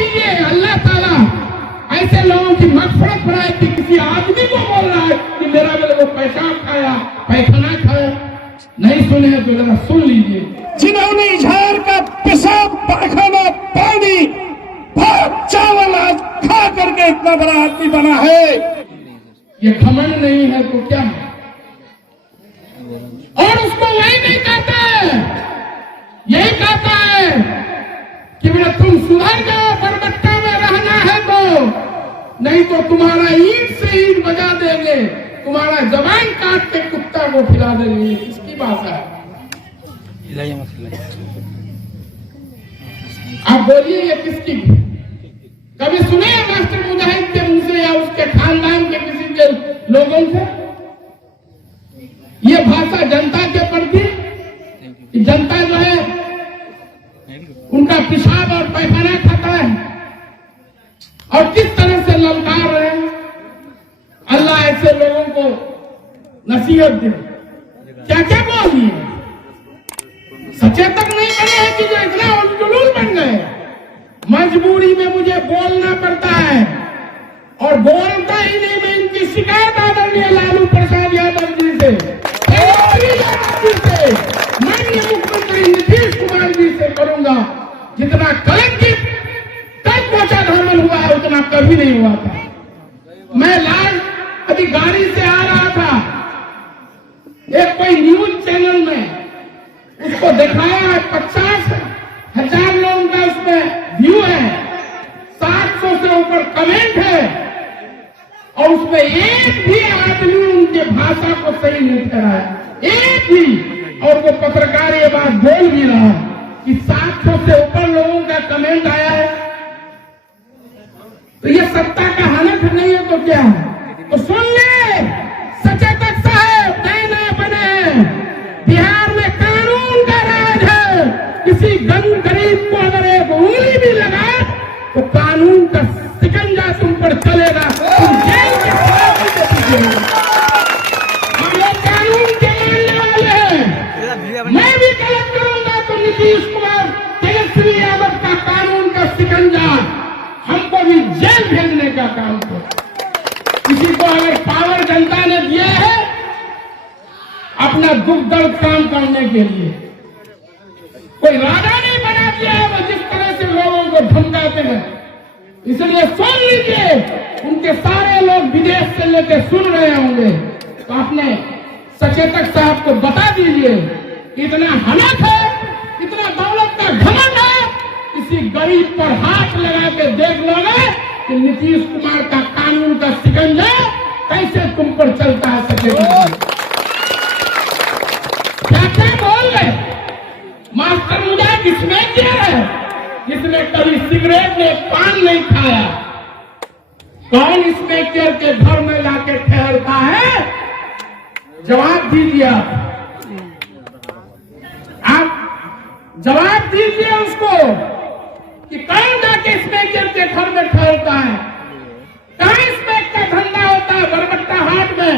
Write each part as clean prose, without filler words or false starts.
कीजिए, अल्लाह ताला ऐसे लोगों की मगफरत बनाए कि किसी आदमी को बोल रहा है कि मेरा मेरे को पेशाब खाया, पैखाना खाया, नहीं सुने हैं तो जरा सुन लीजिए। जिन्होंने इजहार का पेशाब, पैखाना, पानी, भात, चावल आज खा करके इतना बड़ा आदमी बना है, ये घमंड नहीं है तो क्या है? और उसको वही नहीं कहता है, यही कहता है कि मेरा तुम सुधर जाओ, बरबट्टा में रहना है तो, नहीं तो तुम्हारा ईंट से ईंट बजा देंगे, तुम्हारा जबान काट के कुत्ता को खिला देंगे। किसकी भाषा है? आप बोलिए ये किसकी? कभी सुने हैं मास्टर मुजाहिद के मुंह से या उसके खानदान के किसी के लोगों से ये भाषा जनता के प्रति? जनता जो है उनका पेशाब और पैखाना खाता है और किस तरह से ललकार रहे हैं। अल्लाह ऐसे लोगों को नसीहत दे। क्या क्या बोल दिए? सचेतक नहीं बने हैं कि जो इतना उलझुल बन गए। मजबूरी में मुझे बोलना पड़ता है और बोलता ही नहीं। मैं इनकी शिकायत आदरणीय लालू प्रसाद यादव जी से, माननीय मुख्यमंत्री नीतीश कुमार जी से करूंगा। जितना कलंकित कल पोचा धर्मन हुआ है उतना कभी नहीं हुआ था। मैं लाल अभी गाड़ी से आ रहा था, एक कोई न्यूज चैनल में उसको दिखाया है, 50,000 लोगों का उसमें व्यू है, 700 से ऊपर कमेंट है और उसमें एक भी आदमी उनके भाषा को सही नहीं कर रहा है, एक भी। और वो पत्रकार ये बात बोल भी रहा है कि 700 से ऊपर लोगों का कमेंट आया है। तो ये सत्ता का हालत नहीं है तो क्या है? तो सुन ले सचेतक साहब, नए नए बने, बिहार में कानून का राज है। किसी गरीब को अगर एक उंगली भी लगाए तो कानून का शिकंजा तुम पर चलेगा, तुम जेल में कानून के मानने वाले हैं। मैं भी गलत करूंगा तो नीतीश कुमार, तेजस्वी यादव का कानून का शिकंजा हमको भी जेल भेजने का काम करो। किसी को अगर पावर जनता ने दिया है अपना दुख दर्द काम करने के लिए, कोई राजा नहीं बना दिया है वो जिस तरह से लोगों को धमकाते हैं। इसलिए सुन लीजिए, उनके सारे लोग विदेश से लेकर सुन रहे होंगे तो अपने सचेतक साहब को बता दीजिए, इतना हनक है, इतना दौलत का घमंड है, किसी गरीब पर हाथ लगा के देख लोगे कि नीतीश कुमार का कानून का शिकंजा कैसे तुम पर चलता है। सचेतक क्या क्या बोल रहे मास्टर मुजाहिद? इसमें क्या है? जिसमें कभी सिगरेट ने पान नहीं खाया, कौन इंस्पेक्टर के घर में लाके ठहरता है? जवाब दीजिए आप जवाब दीजिए उसको कि कौन जाके इंस्पेक्टर के घर में ठहरता है? कहां इंस्पेक्टर का धंधा होता है? बरबट्टा हाट में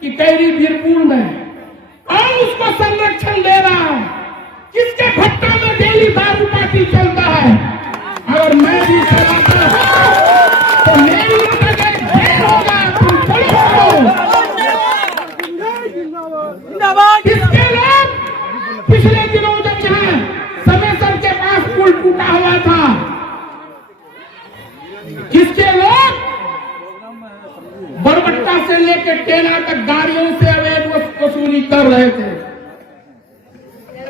कि कैरी वीरपुर में? कौन उसको संरक्षण दे रहा है? किसके भट्टा में डेली दारू पार्टी चलता है? अगर मैं भी चलाता हूं तो मेरी जेल होगा, तुम पुलिस हो। किसके लोग पिछले दिनों जब यहाँ समेसर के पास पुल टूटा हुआ था, किसके लोग बरबट्टा से लेकर टेना तक गाड़ियों से अवैध वसूली कर रहे थे?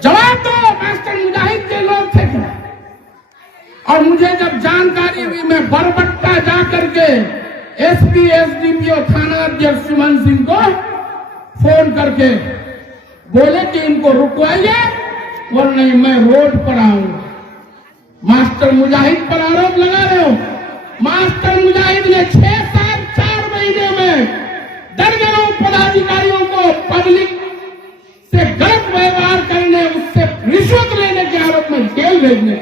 जवाब दो। मास्टर मुजाहिद के लोग थे क्या? और मुझे जब जानकारी हुई, मैं बरबट्टा जाकर के एसपी एसडीपीओ थाना अध्यक्ष सुमन सिंह को फोन करके बोले कि इनको रुकवाइए और नहीं मैं रोड पर आऊंगा। मास्टर मुजाहिद पर आरोप लगा रहे हो। मास्टर मुजाहिद ने 6 साल 4 महीने में दर्जनों पदाधिकारियों को पब्लिक से गलत व्यवहार करने, उससे रिश्वत लेने के आरोप में जेल भेजने।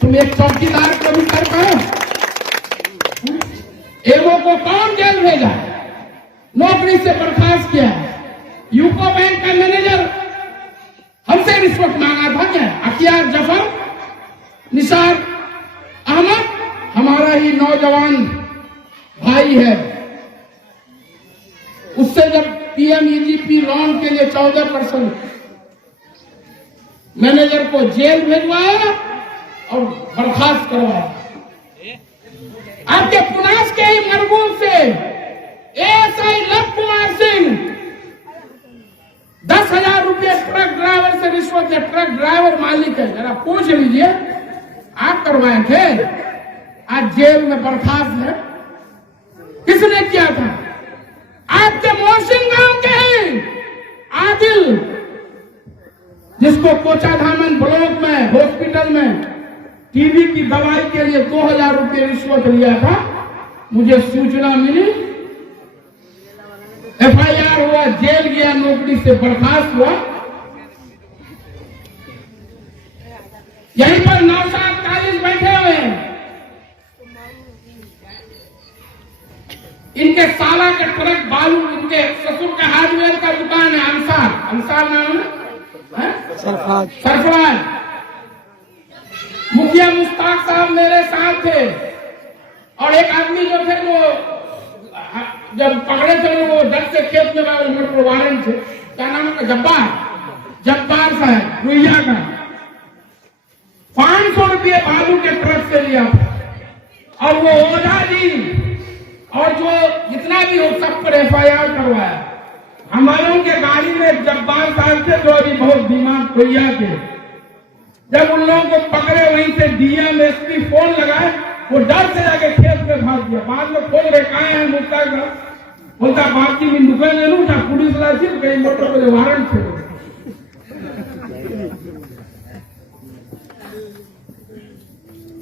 तुम एक चौकीदार को भी कर पाओ? एवो को कौन जेल भेजा? नौकरी से बर्खास्त किया। यूको बैंक का मैनेजर हमसे रिश्वत मांगा था क्या? अखियार जफर, निसार अहमद हमारा ही नौजवान भाई है, उससे जब पीएमईजीपी लोन के लिए 14% मैनेजर को जेल भेजवाया और बर्खास्त करवाया। आपके पुनास के ही मरगूब से एएसआई लव कुमार सिंह 10,000 रुपये ट्रक ड्राइवर से रिश्वत है। ट्रक ड्राइवर मालिक है, जरा पूछ लीजिए आप करवाए थे, आज जेल में बर्खास्त है। किसने किया था? आपके मोहसिन गांव के हैं आदिल, जिसको कोचाधामन ब्लॉक में हॉस्पिटल में टीबी की दवाई के लिए 2,000 रुपये रिश्वत लिया था। मुझे सूचना मिली, एफआईआर हुआ, जेल गया, नौकरी से बर्खास्त हुआ। यहीं पर नौशाद कालिज बैठे हुए हैं, इनके साला के ट्रक बालू, इनके ससुर का हार्डवेयर का दुकान है, अंसार नाम है, सरफराज। मुखिया मुश्ताक साहब मेरे साथ थे, और एक आदमी जो थे वो जब पकड़े थे वो डर से खेत में मोटर वारंट थे, क्या नाम है, जब्बार साहब रुइया का 500 रुपये बालू के ट्रक से लिया। और वो ओझा जी और जो जितना भी हो सब पर एफआईआर करवाया। हमारे के गाड़ी में जब्बार साहब थे जो अभी बहुत दिमाग खोइया थे। जब उन लोगों को पकड़े वहीं से डीएम एसपी फोन लगाए, वो डर से जाके खेत में भाग गया। बाद में खोल रहे कहा है मुफ्ता का, बोलता बाकी में दुकान ले लू, पुलिस लासी कहीं मोटर पर वारंट थे।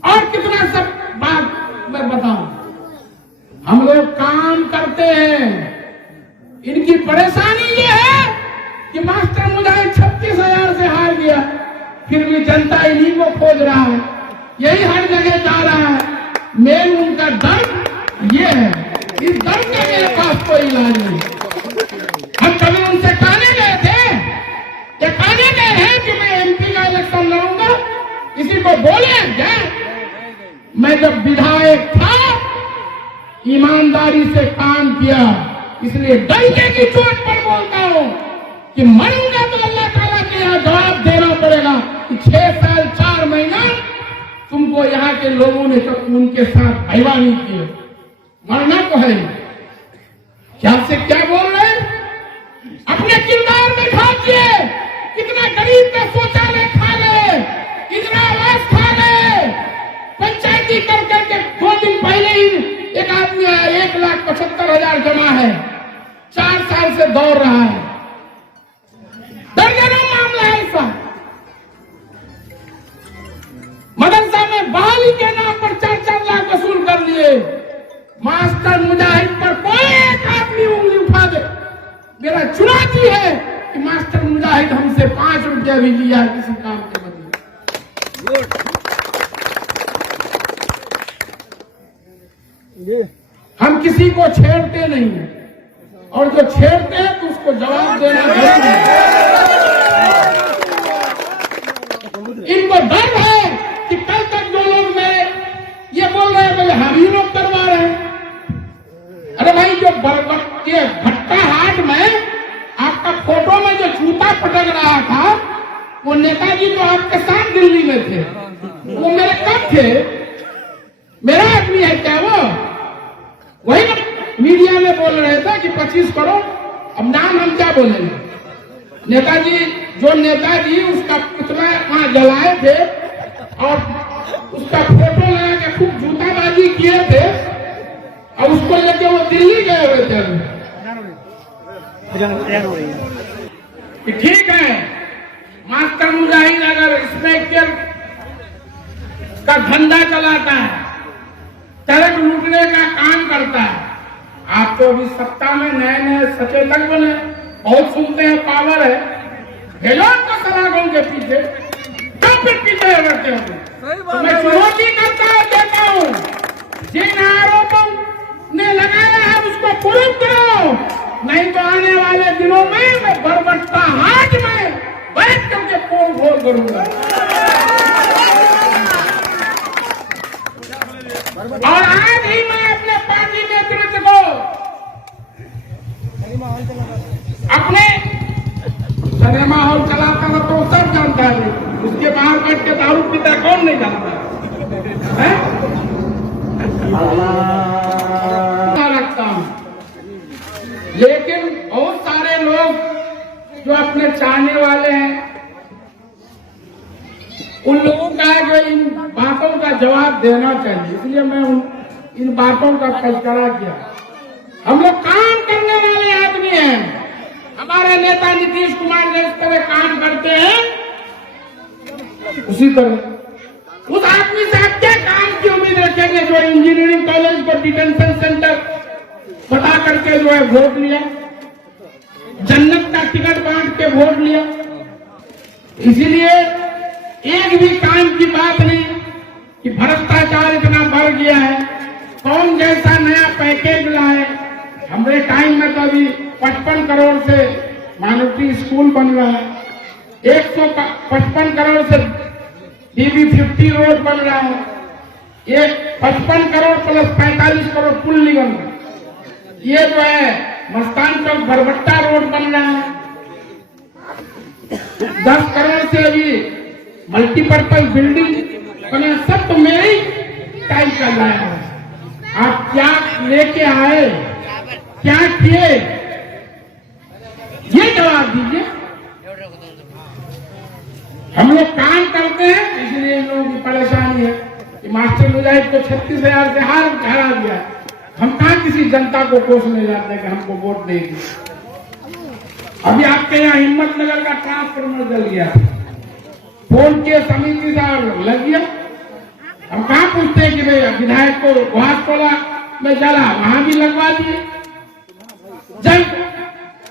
और कितना सब बात मैं बताऊं, हम लोग काम करते हैं। इनकी परेशानी ये है कि मास्टर मुजाहिद 36,000 से हार गया, फिर भी जनता इन्हीं को खोज रहा है, यही हर जगह जा रहा है। मेन उनका दर्द ये है, इस दर्द का मेरे पास कोई इलाज नहीं। हम कभी उनसे कहने गए थे, ये कहने गए हैं कि मैं एमपी का इलेक्शन लड़ूंगा, किसी को बोले क्या? मैं जब विधायक था ईमानदारी से काम किया, इसलिए डंके की चोट पर बोलता हूं कि मरूंगा तो अल्लाह ताला के यहाँ जवाब देना पड़ेगा कि 6 साल 4 महीना तुमको यहाँ के लोगों ने तो उनके साथ भाईवानी की, मरना तो है। क्या से क्या बोल रहे हैं? अपने किरदार में खाइए। कितना गरीब का शौचालय खा गए, कितना आवास खा गए, पंचायती कर करके 2 दिन पहले ही एक आदमी आया, 1,75,000 जमा है, 4 साल से दौड़ रहा है। दर्जनों मामला है ऐसा। मदरसा में बहाली के नाम पर 4-4 लाख वसूल कर लिए। मास्टर मुजाहिद पर कोई एक आदमी उंगली उठा दे। मेरा चुनौती है कि मास्टर मुजाहिद हमसे 5 रुपया भी लिया किसी काम के बदले। हम किसी को छेड़ते नहीं है, और जो छेड़ते हैं तो उसको जवाब देना जरूरी है। इनको डर है कि कल तक जो लोग मेरे ये बोल रहे हैं भाई हम ही लोग करवा रहे हैं। अरे भाई जो ये भट्टा हाट में आपका फोटो में जो जूता पटक रहा था, वो नेताजी जो आपके साथ दिल्ली में थे, वो मेरे कब थे? मेरा आदमी है क्या वो? वही मीडिया में बोल रहे थे कि 25 करोड़। अब नाम हम क्या बोलेंगे? नेताजी जो नेताजी उसका पुतला वहां जलाए थे और उसका फोटो लगा के खूब जूताबाजी किए थे, और उसको लेके वो दिल्ली गए हुए थे। ठीक है, मास्टर मुजाहिद अगर इंस्पेक्टर का धंधा चलाता है, ट्रक लूटने का काम करता है, आप तो अभी सत्ता में नए सचेतक बने, बहुत सुनते हैं, पावर है, भेजो उनको सलाखों के पीछे, क्यों फिर पीछे रहते हो? तो मैं चुनौती देता हूँ, जिन आरोपों ने लगाया है उसको प्रूव करो, नहीं तो आने वाले दिनों में मैं बरबट्टा हाट में बैठ करके पोल खोल करूंगा। और आज ही मैं अपने पार्टी नेतृत्व को अपने सिनेमा हॉल चलाता था तो सब जानता है, उसके बाहर बैठ के दारू पीता कौन नहीं जानता है? रखता हूं, लेकिन बहुत सारे लोग जो अपने चाहने वाले हैं, उन लोगों का जो इन बातों का जवाब देना चाहिए, इसलिए मैं इन बातों का तस्करा किया। हम लोग काम करने वाले आदमी हैं, हमारे नेता नीतीश कुमार जिस तरह काम करते हैं उसी तरह उस आदमी से आप क्या काम की उम्मीद रखेंगे जो इंजीनियरिंग कॉलेज को डिटेंशन सेंटर बता करके जो है वोट लिया, जन्नत का टिकट बांट के वोट लिया। इसीलिए एक भी काम की बात नहीं कि भ्रष्टाचार इतना बढ़ गया है, कौन जैसा नया पैकेज लाए। हमारे टाइम में तो अभी 55 करोड़ से माइनॉरिटी स्कूल बन रहा है, 155 करोड़ से DB50 रोड बन रहा है, ये 55 करोड़ प्लस 45 करोड़ पुल नहीं बन रहा। ये जो है मस्तान चौक बरबट्टा रोड बन रहा है, 10 करोड़ से अभी मल्टीपर्पज बिल्डिंग बने, सब तो मेरे ही टाइम का लाया है। आप क्या लेके आए, क्या किए, ये जवाब दीजिए। हम लोग काम करते हैं, इसलिए इन लोगों की परेशानी है कि मास्टर मुजाहिद को 36,000 से हरा दिया। हम कहाँ किसी जनता को कोसने जाते हैं कि हमको वोट देगी। अभी आपके यहाँ हिम्मतनगर का ट्रांसफार्मर जल गया, फोन किए समिति साहब लग गया। हम कहाँ पूछते हैं कि भाई विधायक को घाटकोला में जला, वहां भी लगवा दिए। जब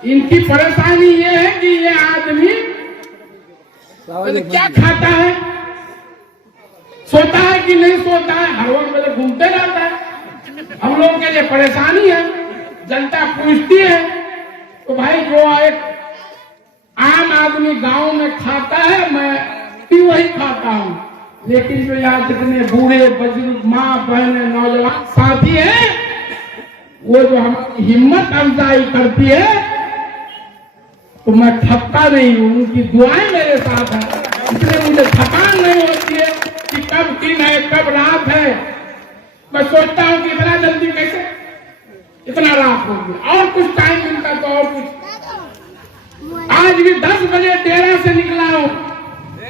इनकी परेशानी ये है कि ये आदमी क्या खाता है, सोता है कि नहीं सोता है, हर वक्त में घूमते रहता है। हम लोगों के लिए परेशानी है, जनता पूछती है। तो भाई जो एक आम आदमी गांव में खाता है, मैं भी वही खाता हूँ, लेकिन जो यहाँ जितने बूढ़े बुजुर्ग माँ बहने नौजवान साथी हैं, वो जो हमारी हिम्मत अफजाई करती है तो मैं थकता नहीं हूँ, उनकी दुआएं मेरे साथ है, इसलिए मुझे थकान नहीं होती है कि कब दिन है कब रात है। मैं सोचता हूँ कि इतना जल्दी कैसे इतना रात होगी, और कुछ टाइम मिलता तो और कुछ। आज भी 10 बजे डेरा से निकला हूँ,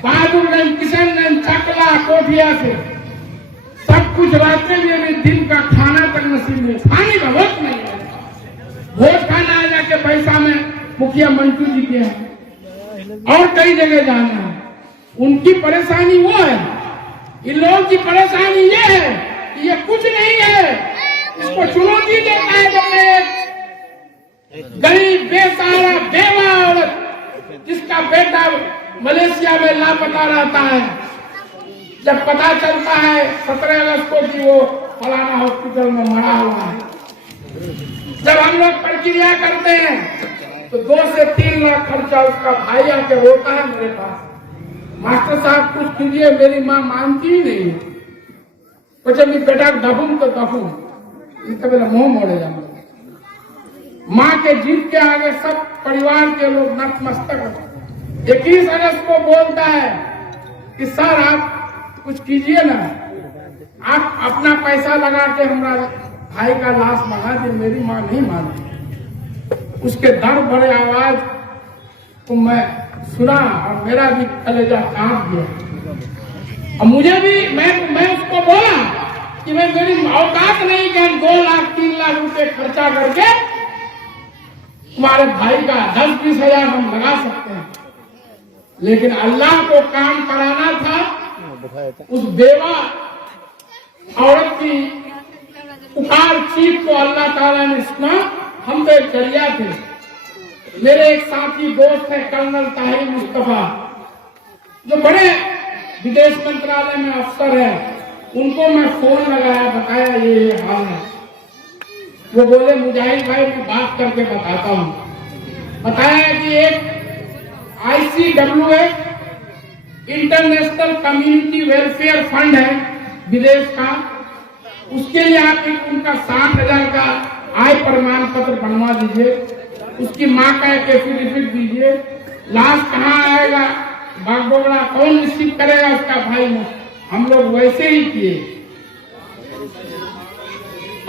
बहादुरगंज, किशनगंज, चकला, कोठिया से, सब कुछ रहते हुए भी दिन का खाना तक नसीब नहीं, खाने का वक्त नहीं है। वोट खाना आ जाके पैसा में मुखिया मंटू जी के हैं और कई जगह जाना है। उनकी परेशानी वो है, इन लोगों की परेशानी ये है कि ये कुछ नहीं है, इसको चुनौती देता है। जब गरीब बेसहारा बेवा औरत जिसका बेटा मलेशिया में लापता रहता है, जब पता चलता है 17 अगस्त को कि वो फलाना हॉस्पिटल में मरा हुआ है, जब हम लोग प्रक्रिया करते हैं तो 2 से 3 लाख खर्चा उसका भाई आके रोता है मेरे पास, मास्टर साहब कुछ कीजिए, मेरी माँ मानती ही नहीं। तो जब मैं बेटा दबूं तो दबूं, इसका मेरा मुंह मोड़े जाऊंगा। माँ के जीत के आगे सब परिवार के लोग नतमस्तक। 21 अगस्त को बोलता है कि सर आप कुछ कीजिए ना, आप अपना पैसा लगा के हमारा भाई का लाश मंगा दे। मेरी माँ नहीं मानती, उसके दर्द भरे आवाज को मैं सुना और मेरा भी कलेजा कांप गया। और मुझे भी मैं उसको बोला कि मैं मेरी औकात नहीं कि हम 2 लाख 3 लाख रुपए खर्चा करके तुम्हारे भाई का 10-20 हजार हम लगा सकते हैं, लेकिन अल्लाह को काम कराना था। उस बेवा औरत की पुकार चीख को अल्लाह ताला ने सुना। हम तो एक जरिया थे। मेरे एक साथी दोस्त है कर्नल ताहिर मुस्तफा, जो बड़े विदेश मंत्रालय में अफसर है, उनको मैं फोन लगाया, बताया ये हाल है। वो बोले मुजाहिद भाई मैं बात करके बताता हूँ। बताया कि एक ICWA international community welfare fund है विदेश का, उसके लिए आप एक उनका 60,000 का आय प्रमाण पत्र बनवा दीजिए, उसकी माँ का एक एफिडेविट दीजिए। लाश कहाँ आएगा, बागडोगरा कौन रिसीव करेगा उसका भाई ने, हम लोग वैसे ही किए।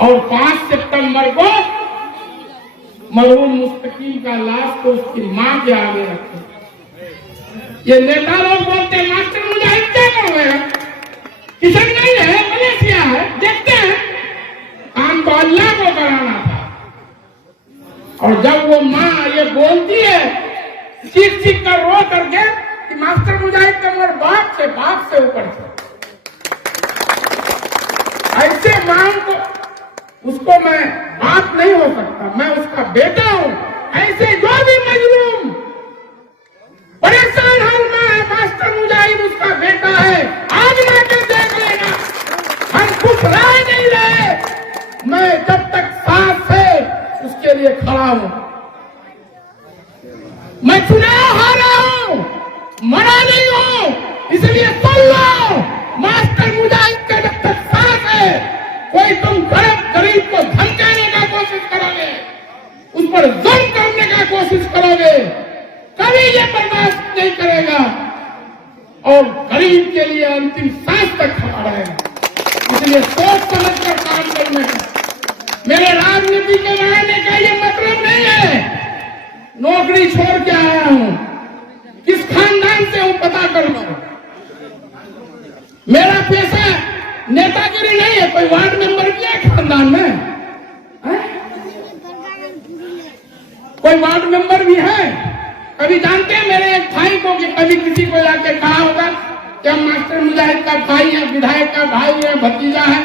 और 5 सितंबर को मरहूम मुस्तकीम का लाश को उसकी माँ के आगे रखे। ये नेता लोग बोलते हैं मास्टर मुजाहिद क्या करोगे, किशन नहीं है, मलेशिया है, देखते हैं। काम तो अल्लाह को कराना था। और जब वो माँ ये बोलती है चीख चीख कर रो करके कि मास्टर मुजाहिद का मेरे बाप से ऊपर से, ऐसे मां को, उसको मैं बाप नहीं हो सकता, मैं उसका बेटा हूं। ऐसे जो भी मजलूम परेशान है मां है, मास्टर मुजाहिद उसका बेटा है, आज ना के देख लेना। हम कुछ रह नहीं रहे, मैं जब तक सांस है उसके लिए खड़ा हूं। मैं चुनाव हारा हूं, मरा नहीं हूं, इसलिए सुन लो, मास्टर मुजाहिद का जब तक सांस है, कोई तुम गरीब को धमकाने का कोशिश करोगे, उस पर जुल्म करने का कोशिश करोगे, कभी ये बर्दाश्त नहीं करेगा और गरीब के लिए अंतिम सांस तक खड़ा रहेगा। इसलिए सोच समझ कर काम करना है। मेरे राजनीति के रहने का ये मतलब नहीं है नौकरी छोड़ के आया हूं, किस खानदान से हूं पता कर लो। मेरा पेशा नेतागिरी नहीं है, कोई वार्ड मेंबर भी है खानदान में, कोई वार्ड मेंबर भी है। कभी जानते हैं मेरे एक भाई को कि कभी किसी को जाके कहा होगा कि हम मास्टर मुजाहिद का भाई है, विधायक का भाई है, भतीजा है,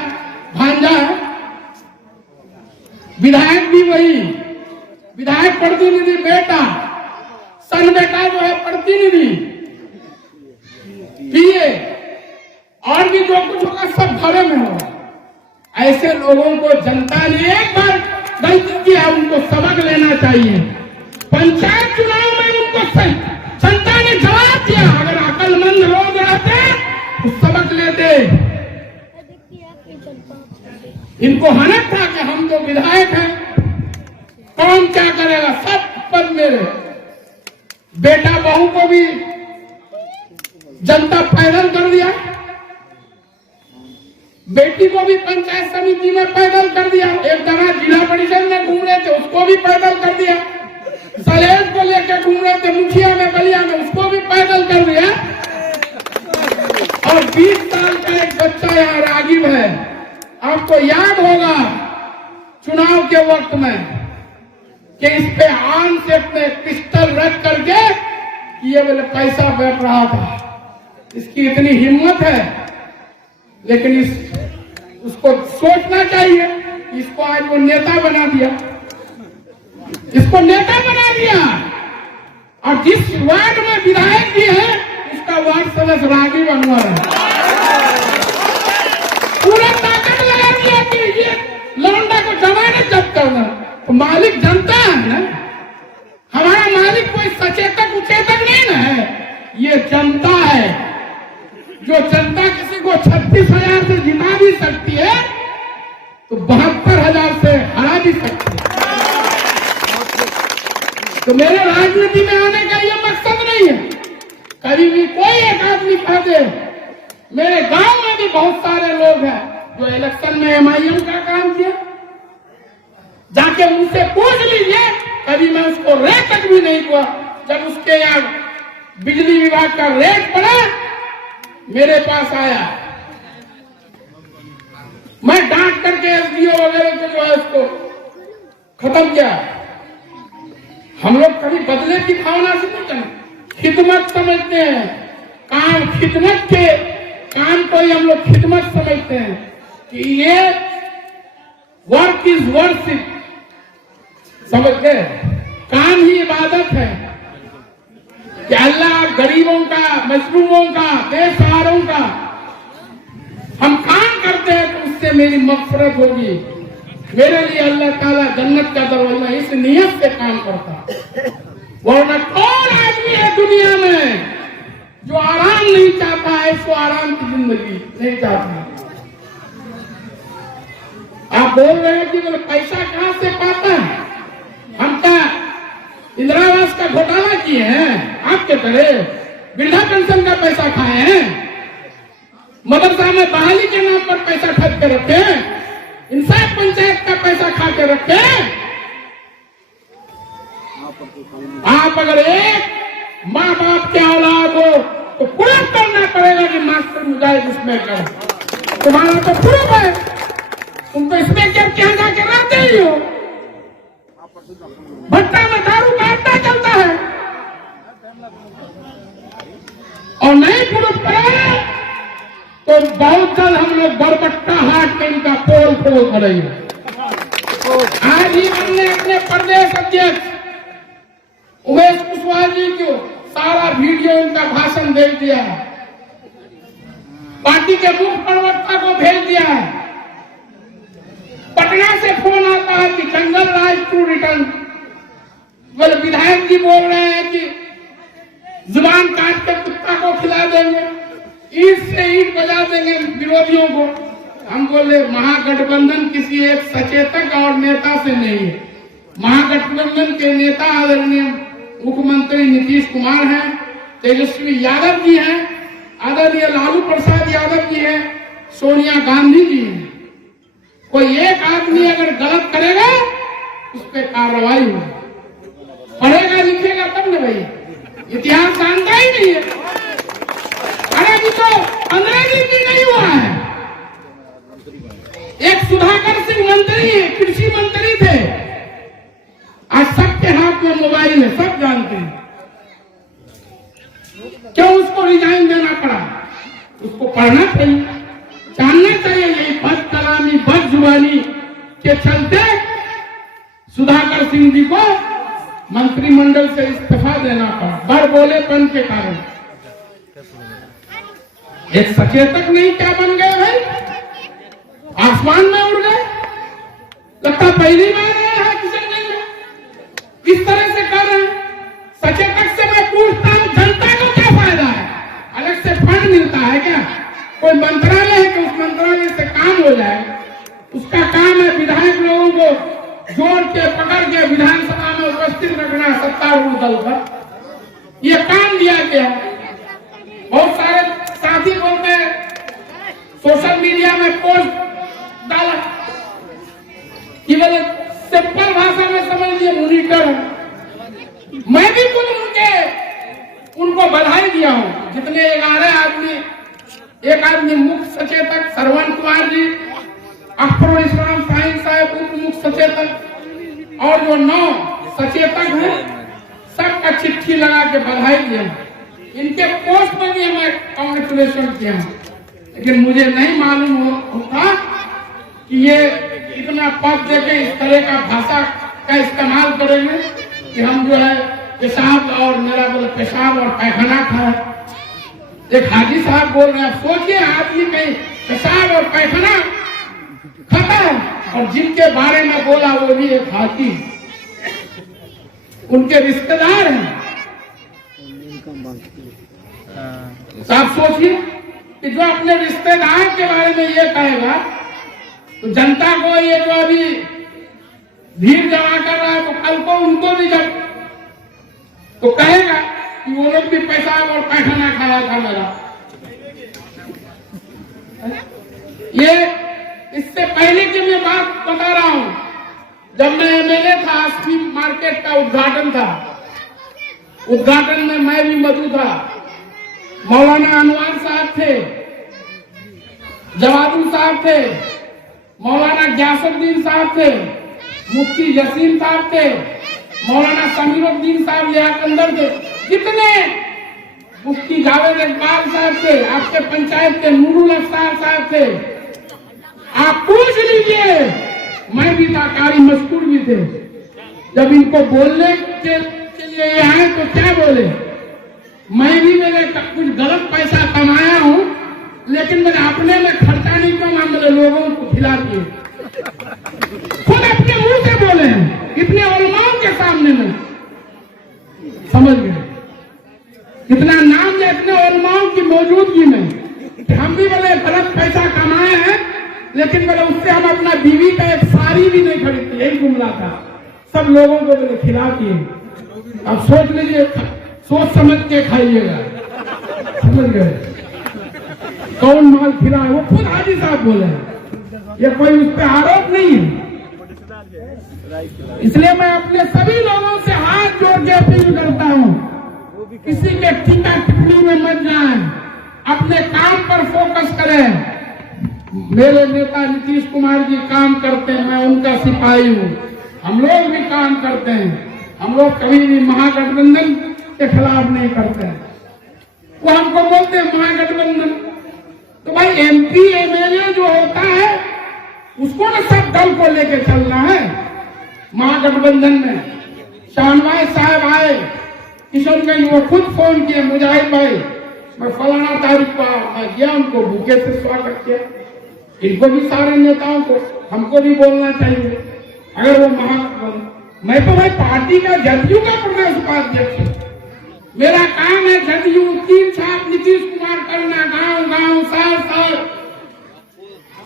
भांजा है। विधायक भी वही, विधायक प्रतिनिधि बेटा, सन बेटा जो है प्रतिनिधि, पीए, और भी जो कुछ होगा सब घरे में होगा। ऐसे लोगों को जनता ने एक बार गलती किया, उनको सबक लेना चाहिए। पंचायत चुनाव में उनको जनता ने जवाब दिया, अगर अकलमंद लोग रहते तो सबक लेते। इनको हनक था कि हम तो विधायक हैं, कौन क्या करेगा, सब पद मेरे। बेटा बहू को भी जनता पैदल कर दिया, बेटी को भी पंचायत समिति में पैदल कर दिया, एक जगह जिला परिषद में घूम रहे थे उसको भी पैदल कर दिया, सलेज को लेकर घूम रहे थे मुखिया में बलिया में उसको भी पैदल कर दिया। और 20 साल का एक बच्चा यहाँ रागिब है, आपको याद होगा चुनाव के वक्त में कि इस पे आन से अपने पिस्टल रख करके ये बोले पैसा बैठ रहा था। इसकी इतनी हिम्मत है, लेकिन उसको सोचना चाहिए, इसको आज वो नेता बना दिया, इसको नेता बना दिया। और जिस वार्ड में विधायक भी है उसका वार्ड सदस्य रागी बनवा है। पूरा ताकत लगा दिया कि ये लौंडा को जमानत जब्त करना, तो मालिक जनता है ना, हमारा मालिक कोई सचेतक उचेतक नहीं ना है, ये जनता है। जो जनता किसी को 36,000 से जिता भी सकती है तो 72,000 से हरा भी सकती है। तो मेरे राजनीति में आने का ये मकसद नहीं है कभी भी कोई एक आदमी कह दे। मेरे गांव में भी बहुत सारे लोग हैं जो इलेक्शन में MIM का काम किया, जाके मुझसे पूछ लीजिए, कभी मैं उसको रेट तक भी नहीं हुआ। जब उसके यहाँ बिजली विभाग का रेट पड़ा मेरे पास आया, मैं डांट करके SDO वगैरह को जो है उसको खत्म किया। हम लोग कभी बदले की भावना से नहीं करते, खिदमत समझते हैं, काम खिदमत के काम को ही हम लोग खिदमत समझते हैं कि ये वर्क इज वर्शिप, समझ गए, काम ही इबादत है कि अल्लाह गरीबों का, मजलूमों का, बेसहारों का हम काम करते हैं तो उससे मेरी मग़फ़िरत होगी, मेरे लिए अल्लाह ताला जन्नत का दरवाजा, इस नियत से काम करता। वरना कौन आदमी है दुनिया में जो आराम नहीं चाहता है, इसको आराम की जिंदगी नहीं चाहता। आप बोल रहे हैं कि बोले पैसा कहां से पाता है? हम क्या इंदिरा आवास का घोटाला किए हैं आपके तरह? वृद्धा पेंशन का पैसा खाए हैं? मदरसा में बहाली के नाम पर पैसा ठग के रखे हैं? इंसाफ पंचायत का पैसा खा के रखे हैं? आप अगर एक माँ बाप के औलाद हो तो प्रूफ करना पड़ेगा कि मास्टर मुजाहिद इसमें कर, तुम्हारा तो प्रूफ है, तुम तो इसमें क्या जाके रहते ही हो। भट्टा में दारू का अड्डा चलता है और नहीं प्रूफ करेगा तो बहुत जल्द हम लोग बरबट्टा हाट के इनका पोल खोल करेंगे। आज ही हमने अपने प्रदेश अध्यक्ष उमेश कुशवाहा जी को सारा वीडियो इनका भाषण भेज दिया है, पार्टी के मुख्य प्रवक्ता को भेज दिया है। पटना से फोन आता है कि जंगल राज टू रिटर्न। बोले विधायक जी बोल रहे हैं कि जुबान काट के कुत्ता को खिला देंगे, ईट से ईट बजा देंगे विरोधियों को। हम बोले महागठबंधन किसी एक सचेतक और नेता से नहीं है। महागठबंधन के नेता आदरणीय मुख्यमंत्री नीतीश कुमार हैं, तेजस्वी यादव जी हैं, आदरणीय लालू प्रसाद यादव जी हैं, सोनिया गांधी जी हैं। कोई एक आदमी अगर गलत करेगा उस पर कार्रवाई होगी। पढ़ेगा लिखेगा तब न भाई, इतिहास जानता ही नहीं है। अरे अभी तो 15 दिन भी नहीं हुआ है। एक सुधाकर सिंह मंत्री है, कृषि मंत्री थे, आज सबके हाथ में मोबाइल है, सब जानते हैं। क्यों उसको रिजाइन देना पड़ा? उसको पढ़ना चाहिए, जानना चाहिए। यही बद कलामी बद जुबानी के चलते सुधाकर सिंह जी को मंत्रिमंडल से इस्तीफा देना पड़ा, बड़ बोलेपन के कारण। एक सचेतक नहीं क्या बन गए भाई, आसमान में उड़ गए। लगता पहली बार आया है किशनगंज में इस तरह से कर रहे हैं। सचेतक से मैं पूछता हूं, जनता को क्या फायदा है? अलग से फंड मिलता है क्या? कोई मंत्रालय है कि उस मंत्रालय से काम हो जाए? उसका काम है विधायक लोगों को जोड़ के पकड़ के विधानसभा में उपस्थित रखना सत्तारूढ़ दल पर। यह काम दिया गया। बहुत सारे साथी बोलते हैं, सोशल मीडिया में पोस्ट डाला कि बोले सिंपल भाषा में समझ लिए मॉनिटर। मैं भी खुद उनको बधाई दिया हूं। जितने 11 आदमी, एक आदमी मुख्य सचेतक श्रवण कुमार जी, अख्तरुल इस्लाम साहिब साहब उप मुख्य सचेतक और जो 9 सचेतक हैं, सबका चिट्ठी लगा के बधाई दिया। इनके पोस्ट में भी मैं कांग्रेचुलेशन किया, लेकिन मुझे नहीं मालूम होता कि ये इतना पद देके इस तरह का भाषा का इस्तेमाल करेंगे कि हम जो है पेशाब और मेरा बोले पेशाब और पैखाना खाए। एक हाजी साहब बोल रहे हैं, सोचिए आदमी कहीं पेशाब और पैखाना खाता है और जिनके बारे में बोला वो भी एक हाजी, उनके रिश्तेदार हैं। आप सोचिए कि जो अपने रिश्तेदार के बारे में ये कहेगा तो जनता को ये जो अभी भीड़ जमा कर रहा है तो कल को उनको भी जब तो कहेगा कि वो लोग भी पेशाब और पैखाना खाया था मेरा। ये इससे पहले की मैं बात बता रहा हूं, जब मैं एमएलए था, आसफी मार्केट का उद्घाटन था। उद्घाटन में मैं भी मौजूद था। मौलाना अनवर साहब थे, जवादुल साहब थे, मौलाना ग्यासुद्दीन साहब थे, मुफ्ती यसीन साहब थे, मौलाना समीरुद्दीन साहब लियाकंदर थे, कितने मुफ्ती जावेद इकबाल साहब थे, आपके पंचायत के नूरुल अफसार साहब थे। आप पूछ लीजिए, मैं भी था, कारी मशकूर भी थे। जब इनको बोलने के लिए आए तो क्या बोले? मैं भी मैंने कुछ गलत पैसा कमाया हूं, लेकिन मैंने अपने में खर्चा नहीं किया, मैंने लोगों को खिला दिए। खुद अपने मुंह से बोले हैं, इतने उलमाओं के सामने में। समझ गए कितना नाम है इतने उलमाओं की मौजूदगी में। हम भी बोले गलत पैसा कमाए हैं, लेकिन बोले उससे हम अपना बीवी का एक साड़ी भी नहीं खरीदती, यही जुमला था। सब लोगों को बोले खिलाती है। अब सोच लीजिए, सोच समझ के खाइएगा, समझ गए कौन माल खिलाए। वो खुद हाजी साहब बोले, ये कोई उस पर आरोप नहीं है। इसलिए मैं अपने सभी लोगों से हाथ जोड़ के अपील करता हूँ, किसी के टीका टिप्पणी में मत जाएं, अपने काम पर फोकस करें। मेरे नेता नीतीश कुमार जी काम करते हैं, मैं उनका सिपाही हूँ। हम लोग भी काम करते हैं, हम लोग कभी भी महागठबंधन के खिलाफ नहीं करते हैं। वो हमको बोलते हैं महागठबंधन, तो भाई एमपी एमएलए जो होता है उसको ना सब दल को लेके चलना है। महागठबंधन में शाहनवाज साहब आए किशनगंज, वो खुद फोन किए, मुजाहिद भाई मैं फलाना तारीख को मैं गया, उनको भूखे से स्वागत किया। इनको भी, सारे नेताओं को, हमको भी बोलना चाहिए। अगर वो मैं तो भाई पार्टी का जदयू का प्रदेश उपाध्यक्ष हूं, मेरा काम है जदयू 3 छाप नीतीश कुमार करना, गांव गांव शहर शहर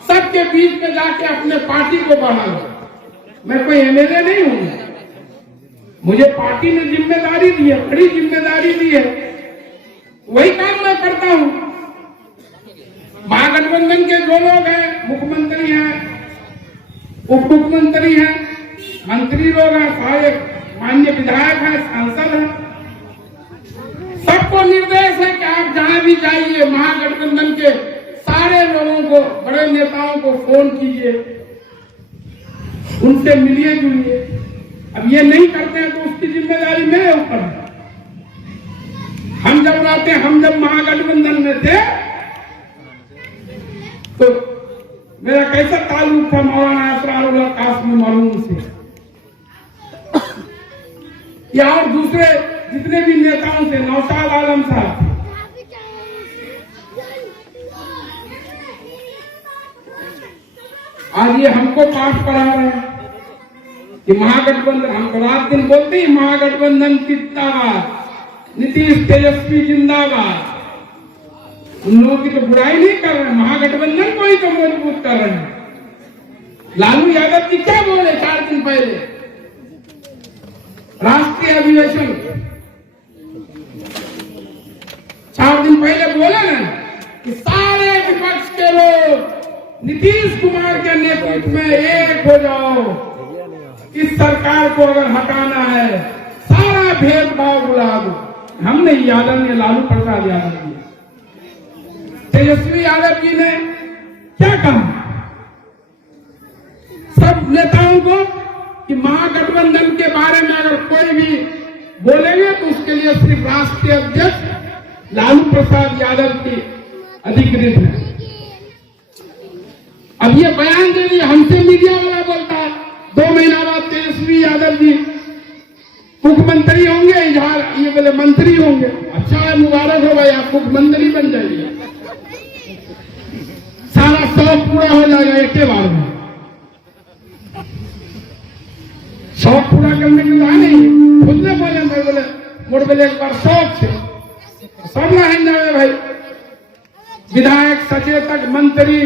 सबके बीच में जाके अपने पार्टी को बढ़ाना। मैं कोई एमएलए नहीं हूं, मुझे पार्टी ने जिम्मेदारी दी है, बड़ी जिम्मेदारी दी है, वही काम मैं करता हूं। महागठबंधन के जो लोग हैं, मुख्यमंत्री हैं, उप मुख्यमंत्री हैं, मंत्री लोग हैं, सारे माननीय विधायक हैं, सांसद हैं, सबको निर्देश है कि आप जहां भी जाइए महागठबंधन के सारे लोगों को, बड़े नेताओं को फोन कीजिए, उनसे मिलिए जुलिए। अब ये नहीं करते हैं तो उसकी जिम्मेदारी मेरे ऊपर है। हम जब रहते, हम जब महागठबंधन में थे तो मेरा कैसा ताल्लुक था मौलाना असरारुल्लाह कासमी मरहूम से, या और दूसरे जितने भी नेताओं से, नौशाद आलम साहब। आज ये हमको पाठ पढ़ा रहे हैं कि महागठबंधन, हमको रात दिन बोलते ही महागठबंधन जिंदाबाद, नीतीश तेजस्वी जिंदाबाद। उन लोगों की तो बुराई नहीं कर रहे हैं, महागठबंधन को ही तो मजबूत कर रहे हैं। लालू यादव जी क्या बोले 4 दिन पहले राष्ट्रीय अधिवेशन, 4 दिन पहले बोले ना कि सारे विपक्ष के लोग नीतीश कुमार के नेतृत्व में एक हो जाओ, इस सरकार को अगर हटाना है, सारा भेदभाव भुला दो। हमने यादव ने, लालू प्रसाद यादव जी, तेजस्वी यादव जी ने क्या कहा सब नेताओं को कि महागठबंधन के बारे में अगर कोई भी बोलेंगे तो उसके लिए सिर्फ राष्ट्रीय अध्यक्ष लालू प्रसाद यादव की अधिकृत है। अब ये बयान दे दिया, हमसे मीडिया वाला बोलता है 2 महीना बाद तेजस्वी यादव जी मुख्यमंत्री होंगे, ये बोले मंत्री होंगे। अच्छा है, मुबारक हो भाई, आप मुख्यमंत्री बन जाइए, सारा शौक पूरा हो जाएगा एक के बार में। शौक पूरा करने के लिए नहीं, खुद ने बोले, मैं बोले मोड़ बोले एक बार शौक से सब ना है भाई, विधायक, सचेतक, मंत्री